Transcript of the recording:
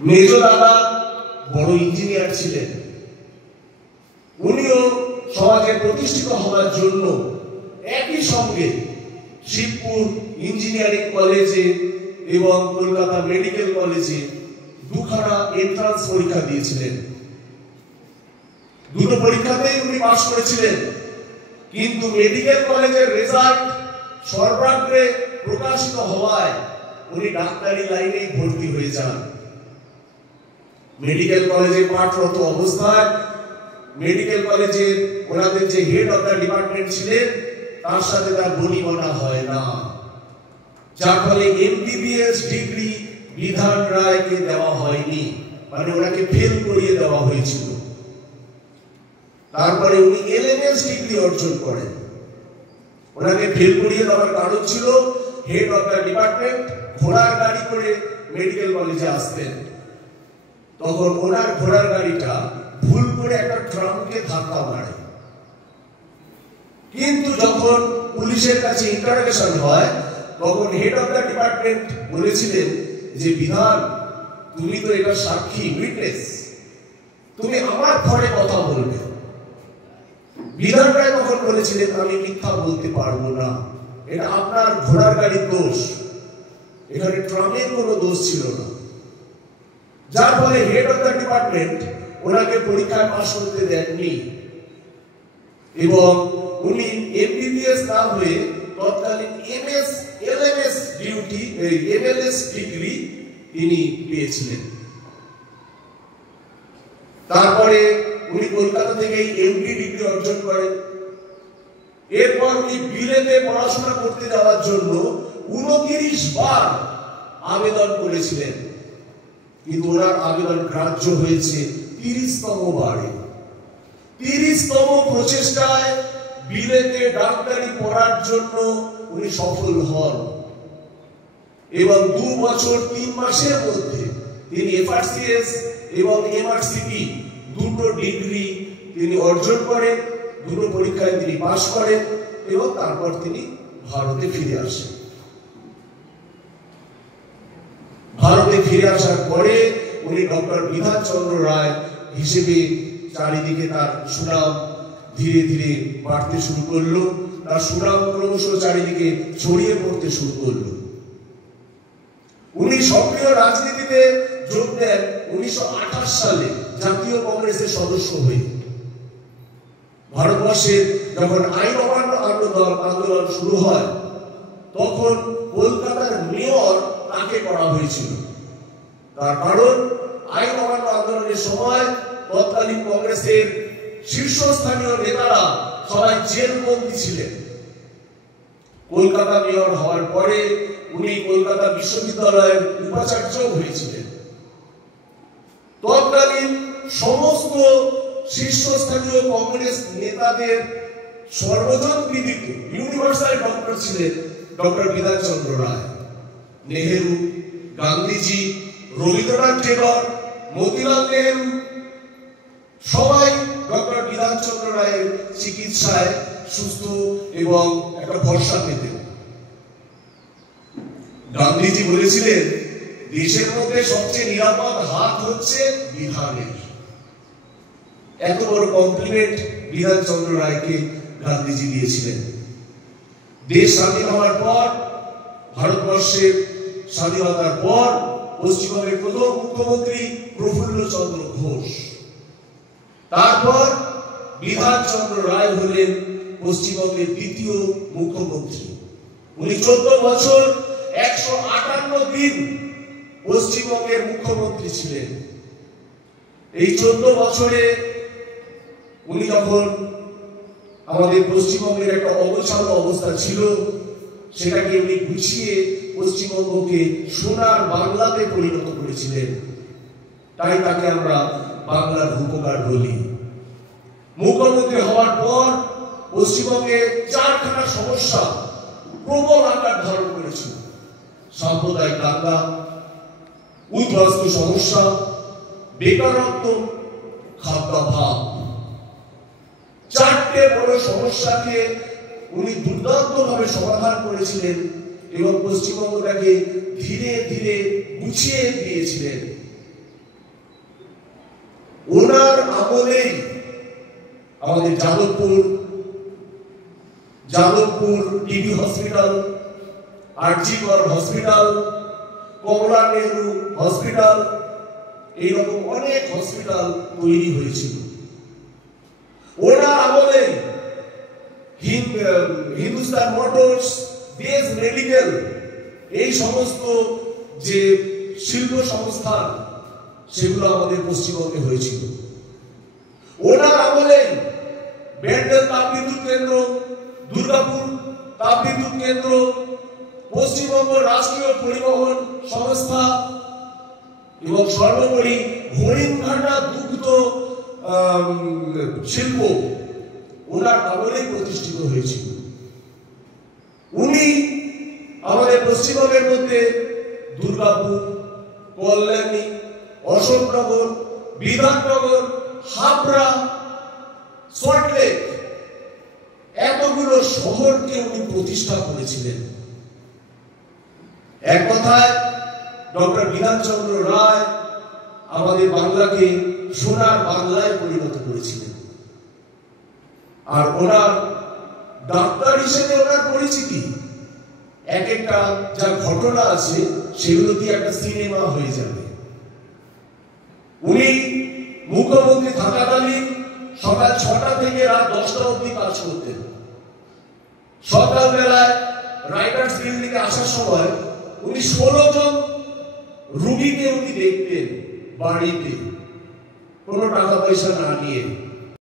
মেজ দাদা বড় ইঞ্জিনিয়ার ছিলেন। উনিও সমাজে প্রতিষ্ঠিত হওয়ার জন্য একই সঙ্গে শিবপুর ইঞ্জিনিয়ারিং কলেজে এবং কলকাতা মেডিকেল কলেজে দুখানা এন্ট্রান্স পরীক্ষা দিয়েছিলেন। দুটো পরীক্ষাতেই উনি পাস করেছিলেন, কিন্তু মেডিকেল কলেজের রেজাল্ট সর্বাগ্রে প্রকাশিত হওয়ায় উনি ডাক্তারি লাইনে ভর্তি হয়ে যান। মেডিকেল কলেজে পাঠরত অবস্থায় মেডিকেল কলেজের ওনাদের যে হেড অফ দ্য ডিপার্টমেন্ট ছিলেন তার সাথে তার বনিবনা হয় না, যার ফলে এমবিবিএস ডিগ্রি বিধান রায়কে দেওয়া হয়নি, মানে ওনাকে ফেল করিয়ে দেওয়া হয়েছিল। তারপরে উনি এলএমএস ডিগ্রি অর্জন করেন। ওনাকে ফেল করিয়ে দেওয়ার কারণ ছিল হেড অফ দ্য ডিপার্টমেন্ট ঘোড়ার গাড়ি করে মেডিকেল কলেজে আসতেন। তখন ওনার ঘোড়ার গাড়িটা ভুল করে একটা ট্রামকে ধাক্কা মারে। কিন্তু যখন পুলিশের কাছে ইন্টারোগেশন হয় তখন হেড অফ দ্য ডিপার্টমেন্ট বলেছিলেন যে বিধান, তুমি তো এটা সাক্ষী, উইটনেস, তুমি আমার ঘরে কথা বলবে। বিধান রায় তখন বলেছিলেন আমি মিথ্যা বলতে পারবো না, এটা আপনার ঘোড়ার গাড়ির দোষ, এখানে ট্রামের কোনো দোষ ছিল না। যার ফলে হেড অফ দ্য ডিপার্টমেন্ট ওনাকে পরীক্ষায় পাশ করতে দেননি এবং উনি এমবিবিএস না হয়ে তৎকালীন MS LMS duty MLS degree তিনি পেয়েছিলেন। তারপরে উনি কলকাতা থেকে এমডি ডিগ্রি অর্জন করেন। এরপর উনি বিলেতে পড়াশোনা করতে যাওয়ার জন্য 29 বার আবেদন করেছিলেন, কিন্তু ওনার আবেদন গ্রাহ্য হয়েছে 30তম বারে। 30তম প্রচেষ্টায় বিলেতে ডাক্তারি পড়ার জন্য উনি সফল হন এবং 2 বছর 3 মাসের মধ্যে তিনি এফআরসিএস এবং এমআরসিপি দুটো ডিগ্রি তিনি অর্জন করেন। দুটো পরীক্ষায় তিনি পাশ করেন এবং তারপর তিনি ভারতে ফিরে আসেন। ভারতে ফিরে আসার পরে উনি ডক্টর বিধান চন্দ্র রায় হিসেবে চারিদিকে তার সুনাম ধীরে ধীরে বাড়তে শুরু করলো, তার সুনাম ক্রমশ চারিদিকে ছড়িয়ে পড়তে শুরু করলো। উনি সক্রিয় রাজনীতিতে যোগ দেন 1928 সালে জাতীয় কংগ্রেসের সদস্য হয়ে। ভারতবর্ষের যখন আইন অমান্য আন্দোলন শুরু হয় তখন কলকাতার মেয়র তাকে করা হয়েছিল। তার কারণ আইন অমান্য আন্দোলনের সময় তৎকালীন কংগ্রেসের শীর্ষস্থানীয় নেতারা সবাই জেলবন্দী ছিলেন। কলকাতা মেয়র হওয়ার পরে উনি কলকাতা বিশ্ববিদ্যালয়ের উপাচার্য হয়েছিলেন। তৎকালীন সমস্ত শীর্ষস্থানীয় কংগ্রেস নেতাদের সর্বজন বিদিত ইউনিভার্সাল ডক্টর ছিলেন ডক্টর বিধান চন্দ্র রায়। নেহেরু, গান্ধীজি, রবীন্দ্রনাথ টেগর, মতিলাল নেহেরু সবাই ডক্টর বিধান চন্দ্র রায়ের চিকিৎসায় সুস্থ এবং একটা ভরসা পেতেন। গান্ধীজি বলেছিলেন দেশের মধ্যে সবচেয়ে নিরাপদ হাত হচ্ছে বিধানের। এত বড় কমপ্লিমেন্ট বিধান চন্দ্র রায়কে গান্ধীজি দিয়েছিলেন। দেশ স্বাধীন হওয়ার পর, ভারতবর্ষের স্বাধীনতার পর পশ্চিমবঙ্গের প্রথম মুখ্যমন্ত্রী প্রফুল্ল চন্দ্র ঘোষ। তারপর বিধান চন্দ্র রায় হলেন পশ্চিমবঙ্গের দ্বিতীয় মুখ্যমন্ত্রী। উনি 14 বছর 158 দিন পশ্চিমবঙ্গের মুখ্যমন্ত্রী ছিলেন। এই 14 বছরে উনি যখন আমাদের পশ্চিমবঙ্গের একটা অগোছালো অবস্থা ছিল সেটাকে উনি গুছিয়ে পশ্চিমবঙ্গকে সোনার বাংলাতে পরিণত করেছিলেন। তাই তাকে আমরা বাংলার রূপকার বলি। মুখ্যমন্ত্রী হওয়ার পর পশ্চিমবঙ্গে 4খানা সমস্যা প্রবল আকার ধারণ করেছিল। সাম্প্রদায়িক দাঙ্গা, উদ্বাস্তু সমস্যা, বেকারত্ব, খাদ্যাভাব। 4টে বড় সমস্যাকে উনি দুর্দান্তভাবে সমাধান করেছিলেন এবং পশ্চিমবঙ্গটাকে ধীরে ধীরে গুছিয়ে দিয়েছিলেন। ওনার আমলেই আমাদের যাদবপুর টিবি হসপিটাল, আরজি কর হসপিটাল, কমলা নেহরু হসপিটাল, এইরকম অনেক হসপিটাল তৈরি হয়েছিল। ওনার আমলে হিন্দুস্তান মোটরস, দেশ মেডিকেল, এই সমস্ত যে শিল্প সংস্থান সেগুলো আমাদের পশ্চিমবঙ্গে হয়েছিল। ওনার আমলে ব্যান্ডেল তাপবিদ্যুৎ কেন্দ্র, দুর্গাপুর তাপবিদ্যুৎ কেন্দ্র, পশ্চিমবঙ্গ রাষ্ট্রীয় পরিবহন সংস্থা এবং সর্বোপরি হরিণঘাটা দুগ্ধ শিল্প ওনার আমলেই প্রতিষ্ঠিত হয়েছিল। উনি আমাদের পশ্চিমবঙ্গের মধ্যে দুর্গাপুর, কল্যাণী, অশোকনগর, বিধাননগর, হাবড়া, সল্টলেক, এতগুলো শহরকে উনি প্রতিষ্ঠা করেছিলেন। এক কথায় ডক্টর বিধানচন্দ্র রায় আমাদের বাংলাকে সোনার বাংলায় পরিণত করেছিলেন। আর ওনার ডাক্তার হিসেবে ওনার পরিচিতি, এক একটা যা ঘটনা আছে সেগুলো দিয়ে একটা সিনেমা হয়ে যাবে। উনি মুখ্যমন্ত্রী থাকাকালীন সকাল 6টা থেকে রাত 10টা অবধি কাজ করতেন। সকালবেলায় রাইটার্স বিল্ডিং এ আসার সময় উনি 16 জন রুগীকে উনি দেখতেন বাড়িতে, কোনো টাকা পয়সা না নিয়ে।